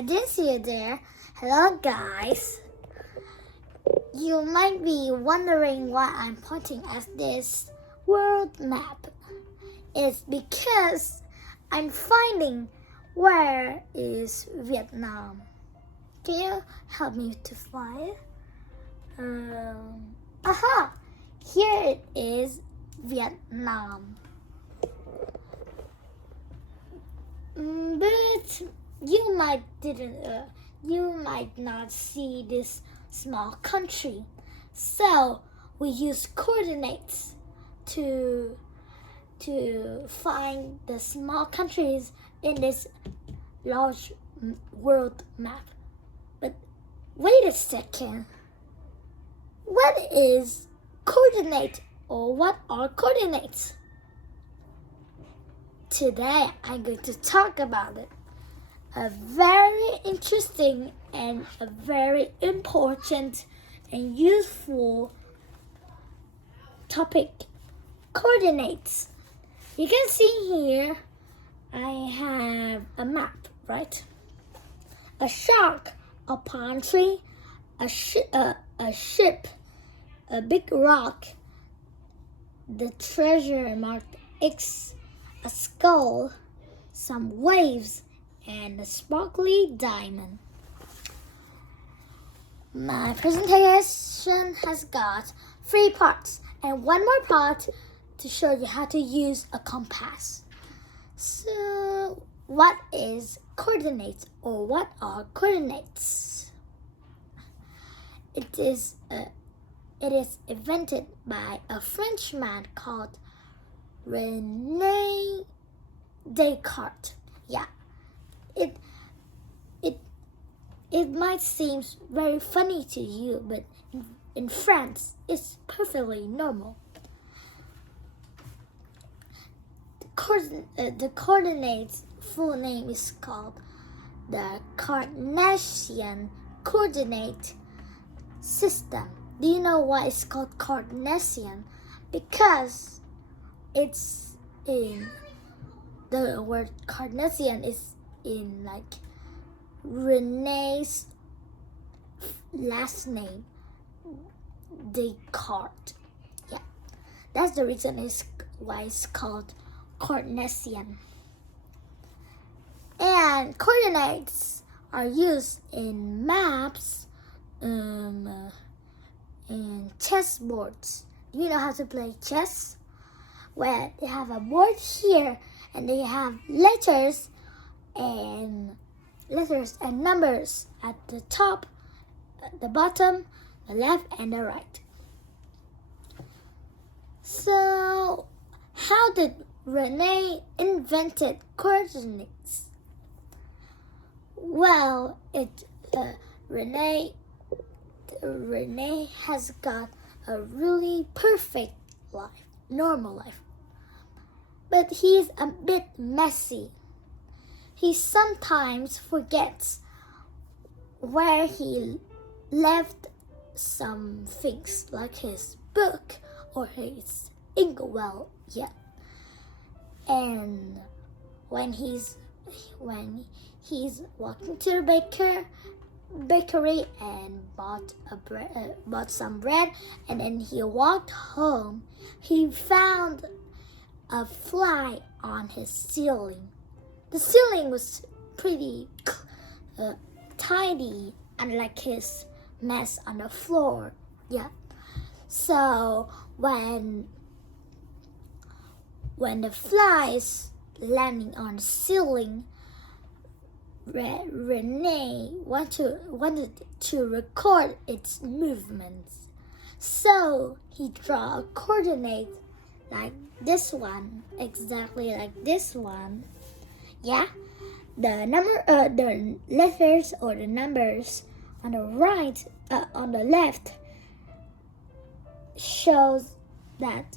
I didn't see you there. Hello, guys. You might be wondering why I'm pointing at this world map. It's because I'm finding where is Vietnam. Can you help me to find? Aha! Here it is, Vietnam. But you might not see this small country. So we use coordinates to find the small countries in this large world map. But wait a second. What is coordinate, or what are coordinates? Today I'm going to talk about it. A very interesting and a very important and useful topic. Coordinates. You can see here I have a map, right? A shark, a palm tree, a ship, a big rock, the treasure marked X, a skull, some waves, and a sparkly diamond. My presentation has got 3 parts and 1 more part to show you how to use a compass. So, what is coordinates, or what are coordinates? It is invented by a Frenchman called René Descartes. Yeah, it might seem very funny to you, but in France, it's perfectly normal. The coordinates full name is called the Cartesian Coordinate System. Do you know why it's called Cartesian? Because it's in the word Cartesian is in like René's last name, Descartes. Yeah, that's the reason why it's called Cartesian. And coordinates are used in maps, and chessboards. Do you know how to play chess? Well, they have a board here, and they have letters and numbers at the top, the bottom, the left, and the right. So, how did René invented coordinates? Well, René has got a really perfect life, normal life. But he's a bit messy. He sometimes forgets where he left some things, like his book or his inkwell. Yeah. And when he's walking to the bakery and bought some bread, and then he walked home, he found a fly on his ceiling. The ceiling was pretty tidy, unlike his mess on the floor. Yeah. So when the flies landing on the ceiling, René wanted to record its movements. So he drew a coordinate like this one, exactly like this one. Yeah, the letters or the numbers on the right, on the left, shows that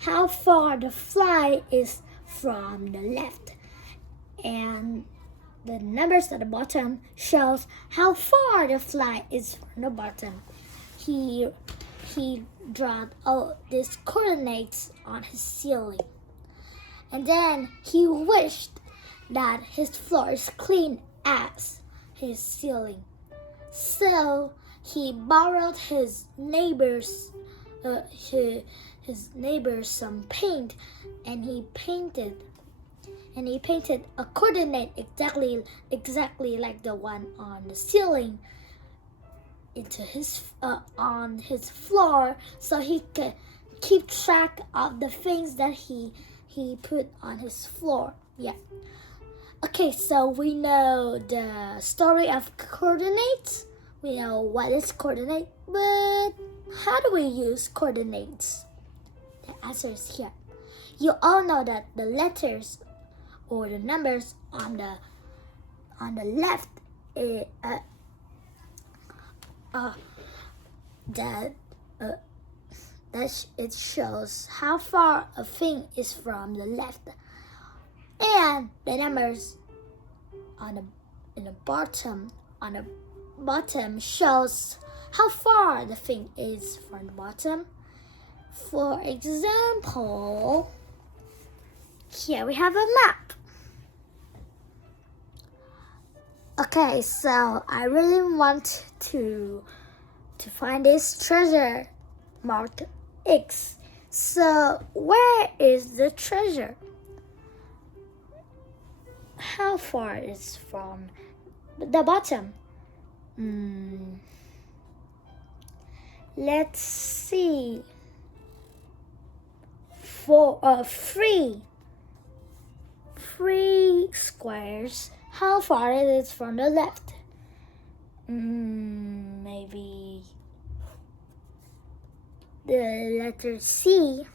how far the fly is from the left, and the numbers at the bottom shows how far the fly is from the bottom. He drew all these coordinates on his ceiling. And then he wished that his floor is clean as his ceiling. So he borrowed his neighbor's some paint, and he painted a coordinate exactly like the one on the ceiling into his on his floor, so he could keep track of the things that he put on his floor. Yeah. Okay, so we know the story of coordinates. We know what is coordinate, but how do we use coordinates? The answer is here. You all know that the letters or the numbers on the left that it shows how far a thing is from the left, and the numbers on the bottom shows how far the thing is from the bottom. For example, here we have a map. Okay, so I really want to find this treasure marked X. So where is the treasure? How far is from the bottom? Let's see. Three squares. How far it is from the left? Maybe the letter C.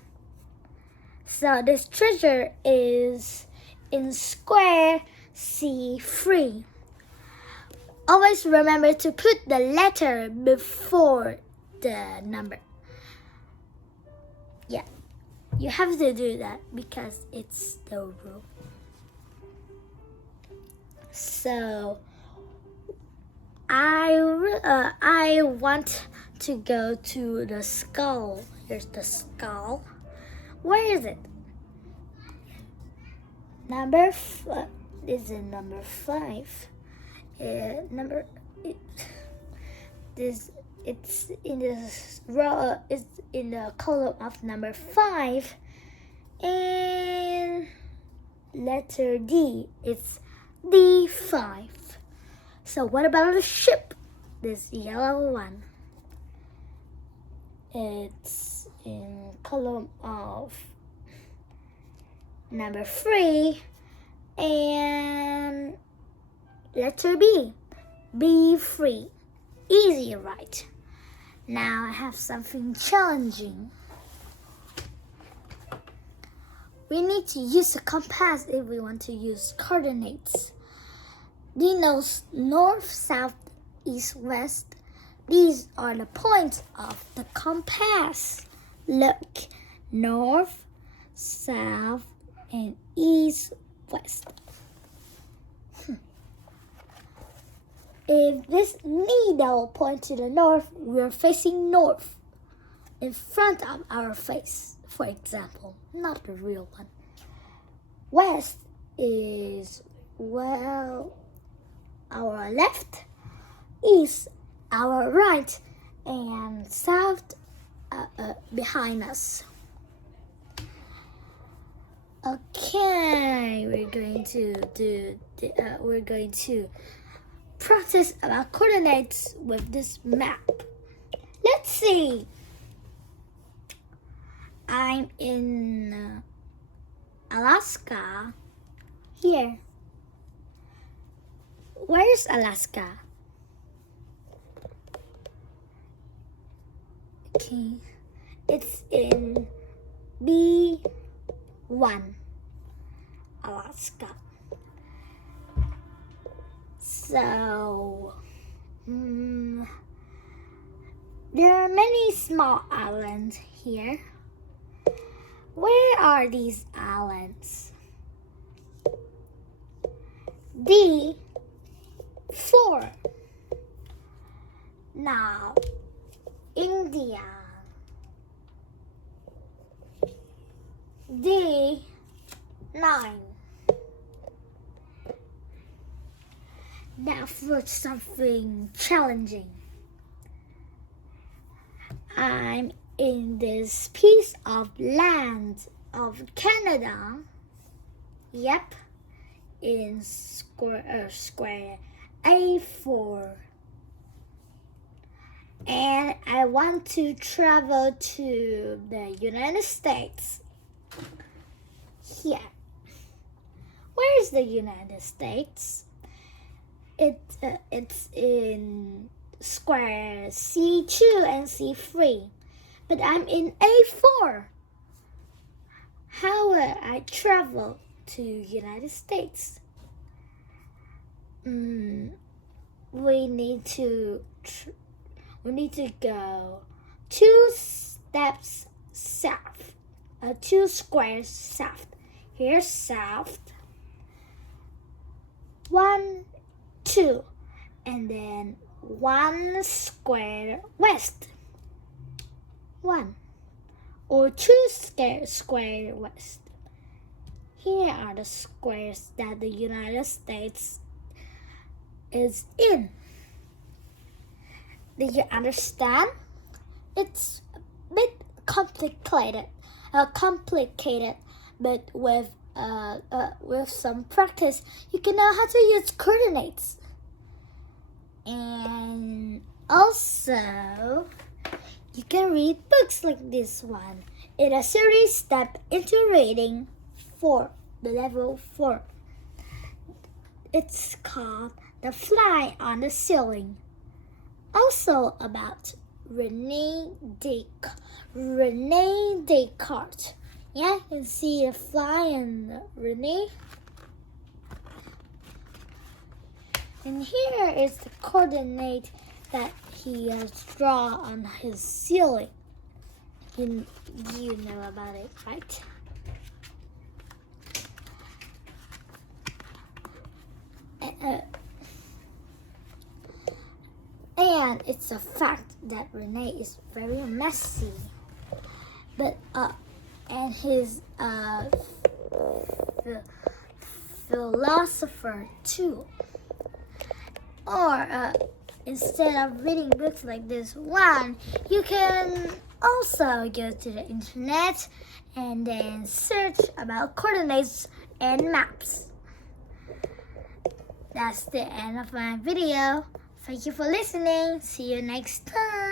So this treasure is in square C3. Always remember to put the letter before the number. Yeah, you have to do that because it's the rule. So I want to go to the skull. Here's the skull. Where is it? This is number 5. It's in this row. It's in the column of number 5, and letter D. It's D5. So what about the ship? This yellow one. It's in column of number 3 and letter B. B3. Easy, right? Now I have something challenging. We need to use a compass if we want to use coordinates. D knows north, south, east, west. These are the points of the compass. Look, north, south, and east, west. If this needle points to the north, we're facing north in front of our face, for example, not the real one. West is, our left, east, our right, and south behind us. Okay, we're going to practice about coordinates with this map. Let's see. I'm in Alaska. Here. Where's Alaska? Okay. It's in B1, Alaska. So, there are many small islands here. Where are these islands? D4. Now, India. D9. Now for something challenging. I'm in this piece of land of Canada. Yep, in square A4. And I want to travel to the United States. Here. Where is the United States? It's in square C2 and C3. But I'm in A4. How will I travel to United States? We need to go 2 steps south, 2 squares south. Here's south. 1, 2, and then 1 square west. 1 or 2 square west. Here are the squares that the United States is in. Do you understand? It's a bit complicated, but with some practice, you can know how to use coordinates. And also, you can read books like this one in a series step into reading 4, the level 4. It's called The Fly on the Ceiling. Also about René Descartes. Yeah, you can see the fly and René. And here is the coordinate that he has drawn on his ceiling. You know about it, right? And it's a fact that René is very messy, but and his philosopher too. Or instead of reading books like this one, you can also go to the internet and then search about coordinates and maps. That's the end of my video. Thank you for listening. See you next time.